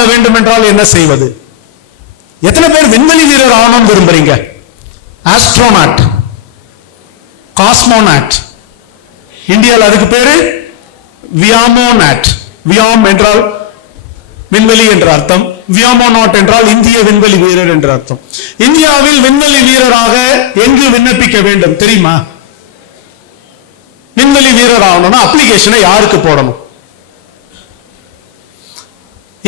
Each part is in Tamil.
ஆக வேண்டும் என்றால் என்ன செய்வது? எத்தனை பேர் விண்வெளி வீரர் ஆகணும்னு விரும்புறீங்க? ஆஸ்ட்ரோநாட், காஸ்மோநாட். இந்தியாவில் அதுக்கு பேரு வியாமோநாட். வியாம் என்றால் விண்வெளி என்ற அர்த்தம், வியாமோநாட் என்றால் இந்திய விண்வெளி வீரர் என்ற அர்த்தம். இந்தியாவில் விண்வெளி வீரராக எங்கு விண்ணப்பிக்க வேண்டும் தெரியுமா? விண்வெளி வீரர் ஆகணும்னா அப்ளிகேஷனை யாருக்கு போடணும்?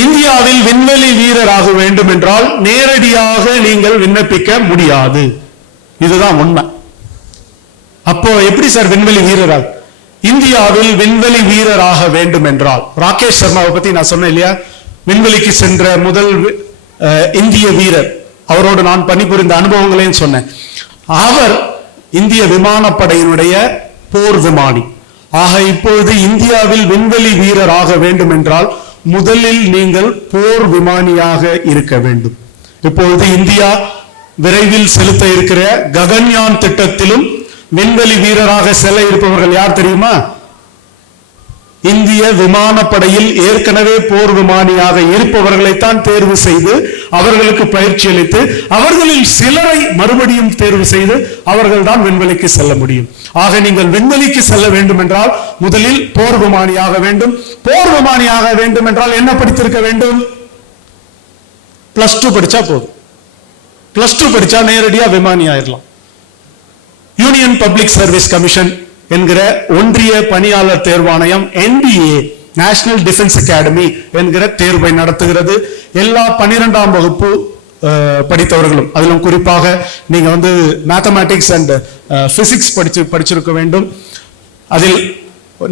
இந்தியாவில் விண்வெளி வீரராக வேண்டும் என்றால் நேரடியாக நீங்கள் விண்ணப்பிக்க முடியாது. இதுதான் உண்மை. அப்போ எப்படி சார் விண்வெளி வீரராக? இந்தியாவில் விண்வெளி வீரராக வேண்டும் என்றால், ராகேஷ் சர்மாவை பத்தி நான் சொன்னேன் இல்லையா, விண்வெளிக்கு சென்ற முதல் இந்திய வீரர், அவரோடு நான் பணிபுரிந்த அனுபவங்களையும் சொன்னேன். அவர் இந்திய விமானப்படையினுடைய போர் விமானி. ஆக இப்பொழுது இந்தியாவில் விண்வெளி வீரர் ஆக வேண்டும் என்றால் முதலில் நீங்கள் போர் விமானியாக இருக்க வேண்டும். இப்பொழுது இந்தியா விரைவில் செலுத்த இருக்கிற ககன்யான் திட்டத்திலும் விண்வெளி வீரராக செல்ல இருப்பவர்கள் யார் தெரியுமா? இந்திய விமானப்படையில் ஏற்கனவே போர் விமானியாக இருப்பவர்களைத்தான் தேர்வு செய்து அவர்களுக்கு பயிற்சி அளித்து அவர்களில் சிலரை மறுபடியும் தேர்வு செய்து அவர்கள் தான் விண்வெளிக்கு செல்ல முடியும். ஆக நீங்கள் விண்வெளிக்கு செல்ல வேண்டும் என்றால் முதலில் போர் விமானியாக வேண்டும். போர் விமானியாக வேண்டும் என்றால் என்ன படித்திருக்க வேண்டும்? +2 படிச்சா போதும். +2 படிச்சா நேரடியா விமானி ஆயிடலாம். யூனியன் பப்ளிக் சர்வீஸ் கமிஷன் என்கிற ஒன்றிய பணியாளர் தேர்வாணையம் NBA, நேஷனல் டிஃபென்ஸ் அகாடமி என்கிற தேர்வை நடத்துகிறது. எல்லா 12ஆம் வகுப்பு படித்தவர்களும், அதிலும் குறிப்பாக நீங்க மேத்தமேட்டிக்ஸ் அண்ட் பிசிக்ஸ் படிச்சிருக்க வேண்டும். அதில்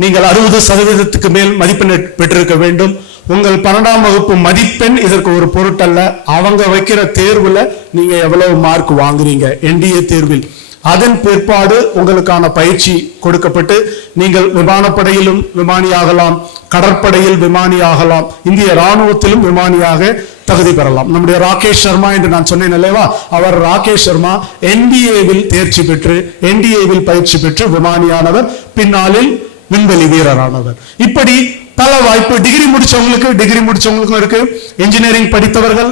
நீங்கள் 60% மேல் மதிப்பெண் பெற்றிருக்க வேண்டும். உங்கள் 12ஆம் வகுப்பு மதிப்பெண் இதற்கு ஒரு பொருட்டல்ல. அவங்க வைக்கிற தேர்வுல நீங்க எவ்வளவு மார்க் வாங்குறீங்க NDA தேர்வில், அதன் பிற்பாடு உங்களுக்கான பயிற்சி கொடுக்கப்பட்டு நீங்கள் விமானப்படையிலும் விமானியாகலாம், கடற்படையில் விமானியாகலாம், இந்திய ராணுவத்திலும் விமானியாக தகுதி பெறலாம். நம்முடைய ராகேஷ் சர்மா என்று நான் சொன்னேன் அல்லவா, அவர் ராகேஷ் சர்மா NDAவில் தேர்ச்சி பெற்று NDAவில் பயிற்சி பெற்று விமானியானவர், பின்னாளில் விண்வெளி வீரரானவர். இப்படி பல வாய்ப்பு டிகிரி முடிச்சவங்களுக்கும் இருக்கு. இன்ஜினியரிங் படித்தவர்கள்,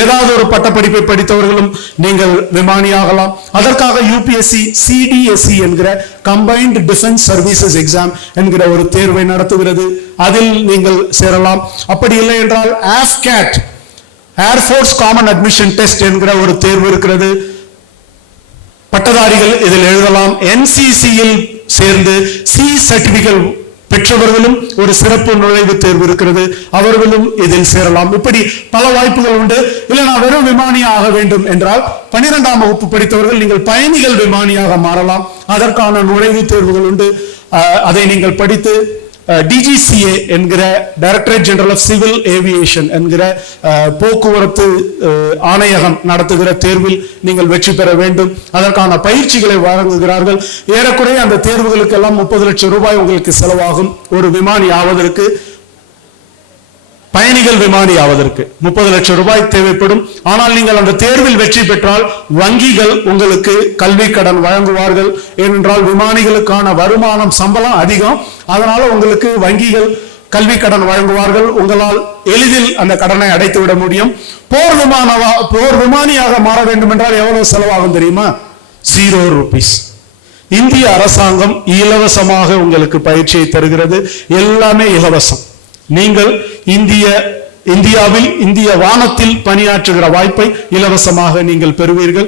ஏதாவது ஒரு பட்டப்படிப்பை படித்தவர்களும் நீங்கள் விமானியாகலாம். அதற்காக UPSC CDSE என்கிற கம்பைன்டு டிஃபென்ஸ் சர்வீசஸ் எக்ஸாம் என்கிற ஒரு தேர்வை நடத்துகிறது. அதில் நீங்கள் சேரலாம். அப்படி இல்லை என்றால் AFCAT, air force common admission test என்கிற ஒரு தேர்வு இருக்கிறது. பட்டதாரிகள் இதில் எழுதலாம். NCCயில் சேர்ந்து C சர்டிபிகேட் பெற்றவர்களும் ஒரு சிறப்பு நுழைவு தேர்வு இருக்கிறது, அவர்களும் இதில் சேரலாம். இப்படி பல வாய்ப்புகள் உண்டு. இல்லை நான் வெறும் விமானியாக ஆக வேண்டும் என்றால் 12ஆம் வகுப்பு படித்தவர்கள் நீங்கள் பயணிகள் விமானியாக மாறலாம். அதற்கான நுழைவு தேர்வுகள் உண்டு. அதை நீங்கள் படித்து DGCA என்கிற directorate general of civil aviation என்கிற போக்குவரத்து ஆணையகம் நடத்துகிற தேர்வில் நீங்கள் வெற்றி பெற வேண்டும். அதற்கான பயிற்சிகளை வழங்குகிறார்கள். ஏறக்குறைய அந்த தேர்வுகளுக்கு எல்லாம் 30 லட்சம் ரூபாய் உங்களுக்கு செலவாகும். ஒரு விமானி ஆவதற்கு, பயணிகள் விமானி ஆவதற்கு 30 லட்சம் ரூபாய் தேவைப்படும். ஆனால் நீங்கள் அந்த தேர்வில் வெற்றி பெற்றால் வங்கிகள் உங்களுக்கு கல்வி கடன் வழங்குவார்கள். ஏனென்றால் விமானிகளுக்கான வருமானம், சம்பளம் அதிகம். அதனால உங்களுக்கு வங்கிகள் கல்வி கடன் வழங்குவார்கள். உங்களால் எளிதில் அந்த கடனை அடைத்து விட முடியும். போர் விமானியாக மாற வேண்டும் என்றால் எவ்வளவு செலவாகும் தெரியுமா? 0 ரூபீஸ். இந்திய அரசாங்கம் இலவசமாக உங்களுக்கு பயிற்சியை தருகிறது. எல்லாமே இலவசம். நீங்கள் இந்தியாவில் இந்திய வானத்தில் பணியாற்றுகிற வாய்ப்பை இலவசமாக நீங்கள் பெறுவீர்கள்.